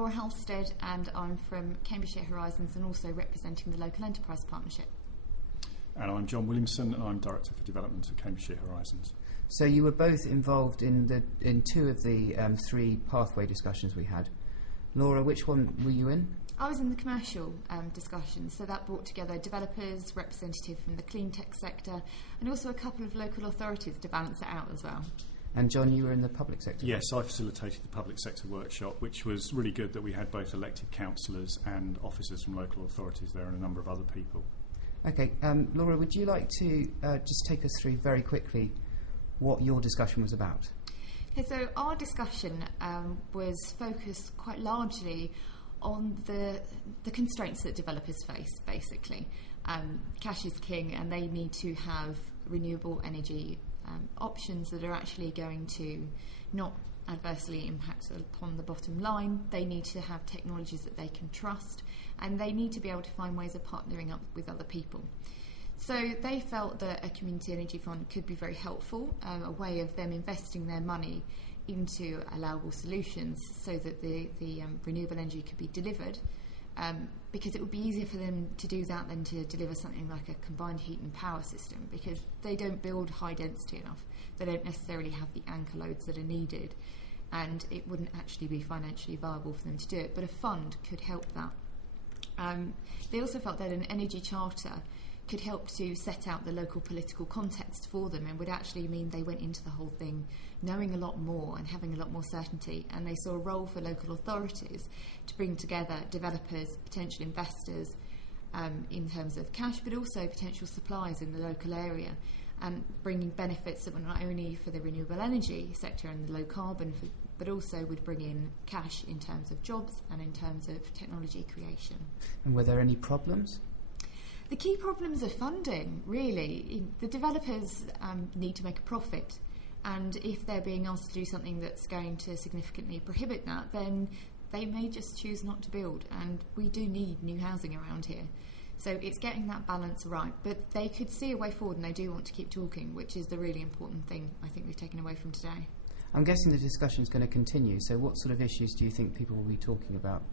Laura Halstead, and I'm from Cambridgeshire Horizons and also representing the Local Enterprise Partnership. And I'm John Williamson, and I'm Director for Development at Cambridgeshire Horizons. So you were both involved in two of the three pathway discussions we had. Laura, which one were you in? I was in the commercial discussion, so that brought together developers, representative from the clean tech sector, and also a couple of local authorities to balance it out as well. And John, you were in the public sector? Yes, I facilitated the public sector workshop, which was really good that we had both elected councillors and officers from local authorities there and a number of other people. Okay, Laura, would you like to just take us through very quickly what your discussion was about? Okay, so our discussion was focused quite largely on the constraints that developers face, basically. Cash is king, and they need to have renewable energy options that are actually going to not adversely impact upon the bottom line. They need to have technologies that they can trust, and they need to be able to find ways of partnering up with other people. So they felt that a community energy fund could be very helpful, a way of them investing their money into allowable solutions so that the renewable energy could be delivered, because it would be easier for them to do that than to deliver something like a combined heat and power system, because they don't build high density enough. They don't necessarily have the anchor loads that are needed, and it wouldn't actually be financially viable for them to do it, but a fund could help that. They also felt that an energy charter could help to set out the local political context for them, and would actually mean they went into the whole thing knowing a lot more and having a lot more certainty, and they saw a role for local authorities to bring together developers, potential investors in terms of cash, but also potential suppliers in the local area, and bringing benefits that were not only for the renewable energy sector and the low carbon, but also would bring in cash in terms of jobs and in terms of technology creation. And were there any problems? The key problems are funding, really. The developers need to make a profit, and if they're being asked to do something that's going to significantly prohibit that, then they may just choose not to build, and we do need new housing around here. So it's getting that balance right, but they could see a way forward, and they do want to keep talking, which is the really important thing I think we've taken away from today. I'm guessing the discussion is going to continue, so what sort of issues do you think people will be talking about?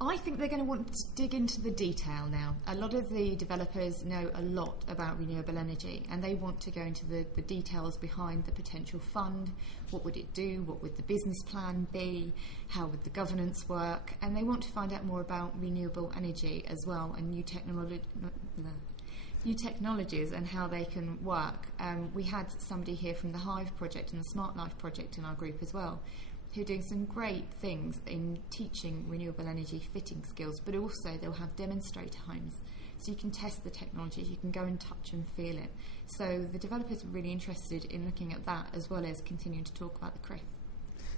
I think they're going to want to dig into the detail now. A lot of the developers know a lot about renewable energy, and they want to go into the details behind the potential fund. What would it do? What would the business plan be? How would the governance work? And they want to find out more about renewable energy as well, and new technologies and how they can work. We had somebody here from the Hive project and the Smart Life project in our group as well, who are doing some great things in teaching renewable energy fitting skills, but also they'll have demonstrator homes, so you can test the technology, you can go and touch and feel it. So the developers are really interested in looking at that, as well as continuing to talk about the CRIF.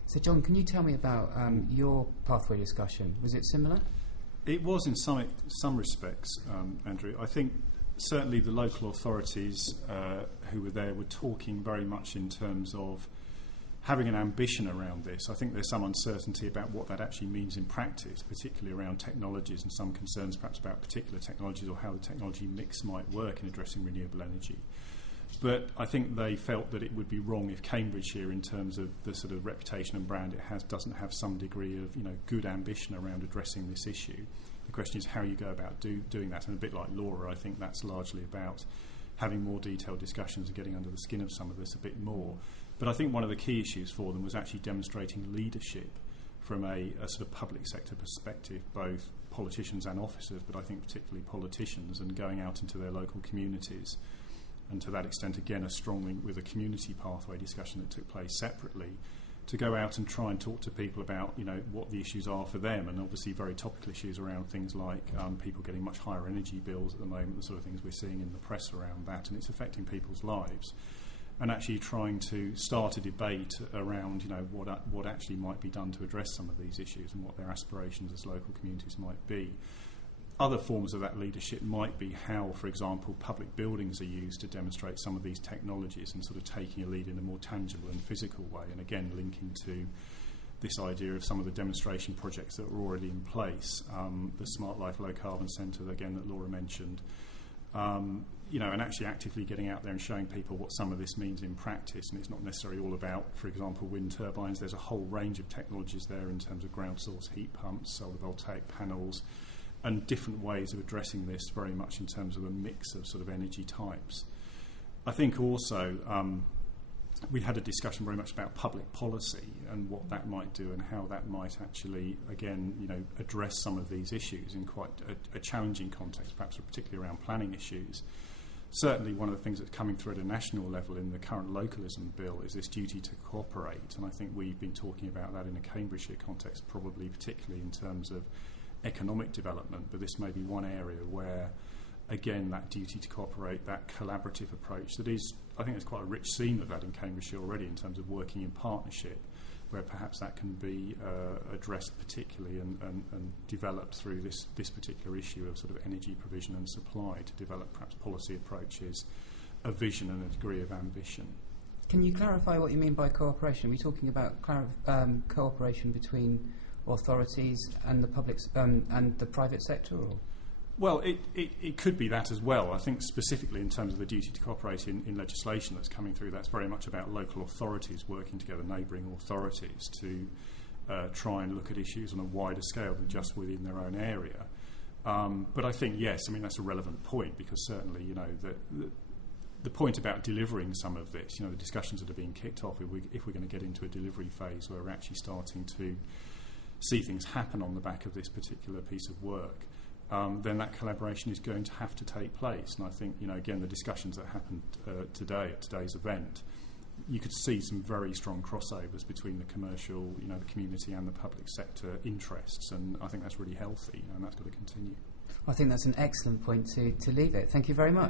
So John, can you tell me about your pathway discussion? Was it similar? It was in some respects, Andrew. I think certainly the local authorities who were there were talking very much in terms of having an ambition around this. I think there's some uncertainty about what that actually means in practice, particularly around technologies, and some concerns perhaps about particular technologies or how the technology mix might work in addressing renewable energy. But I think they felt that it would be wrong if Cambridgeshire, in terms of the sort of reputation and brand it has, doesn't have some degree of good ambition around addressing this issue. The question is how you go about doing that, and a bit like Laura, I think that's largely about having more detailed discussions and getting under the skin of some of this a bit more. But I think one of the key issues for them was actually demonstrating leadership from a sort of public sector perspective, both politicians and officers, but I think particularly politicians, and going out into their local communities. And to that extent, again, a strong link with a community pathway discussion that took place separately, to go out and try and talk to people about what the issues are for them, and obviously very topical issues around things like people getting much higher energy bills at the moment, the sort of things we're seeing in the press around that, and it's affecting people's lives. And actually trying to start a debate around what actually might be done to address some of these issues and what their aspirations as local communities might be. Other forms of that leadership might be how, for example, public buildings are used to demonstrate some of these technologies, and sort of taking a lead in a more tangible and physical way, and again linking to this idea of some of the demonstration projects that are already in place. The Smart Life Low Carbon Centre, again, that Laura mentioned, and actually actively getting out there and showing people what some of this means in practice. And it's not necessarily all about, for example, wind turbines. There's a whole range of technologies there in terms of ground source heat pumps, solar voltaic panels, and different ways of addressing this very much in terms of a mix of sort of energy types. I think also we had a discussion very much about public policy and what that might do and how that might actually, again, address some of these issues in quite a challenging context, perhaps particularly around planning issues. Certainly one of the things that's coming through at a national level in the current localism bill is this duty to cooperate, and I think we've been talking about that in a Cambridgeshire context, probably particularly in terms of economic development, but this may be one area where, again, that duty to cooperate, that collaborative approach that is, I think there's quite a rich theme of that in Cambridgeshire already in terms of working in partnership, where perhaps that can be addressed particularly and developed through this particular issue of sort of energy provision and supply to develop perhaps policy approaches, a vision and a degree of ambition. Can you clarify what you mean by cooperation? Are we talking about cooperation between authorities and the public and the private sector, or? Well, it could be that as well. I think specifically in terms of the duty to cooperate in legislation that's coming through, that's very much about local authorities working together, neighbouring authorities, to try and look at issues on a wider scale than just within their own area. But I think, yes, that's a relevant point, because certainly, the point about delivering some of this, the discussions that are being kicked off, if we're going to get into a delivery phase where we're actually starting to see things happen on the back of this particular piece of work, then that collaboration is going to have to take place. And I think, again, the discussions that happened today at today's event, you could see some very strong crossovers between the commercial, the community and the public sector interests, and I think that's really healthy, and that's got to continue. I think that's an excellent point to leave it. Thank you very much.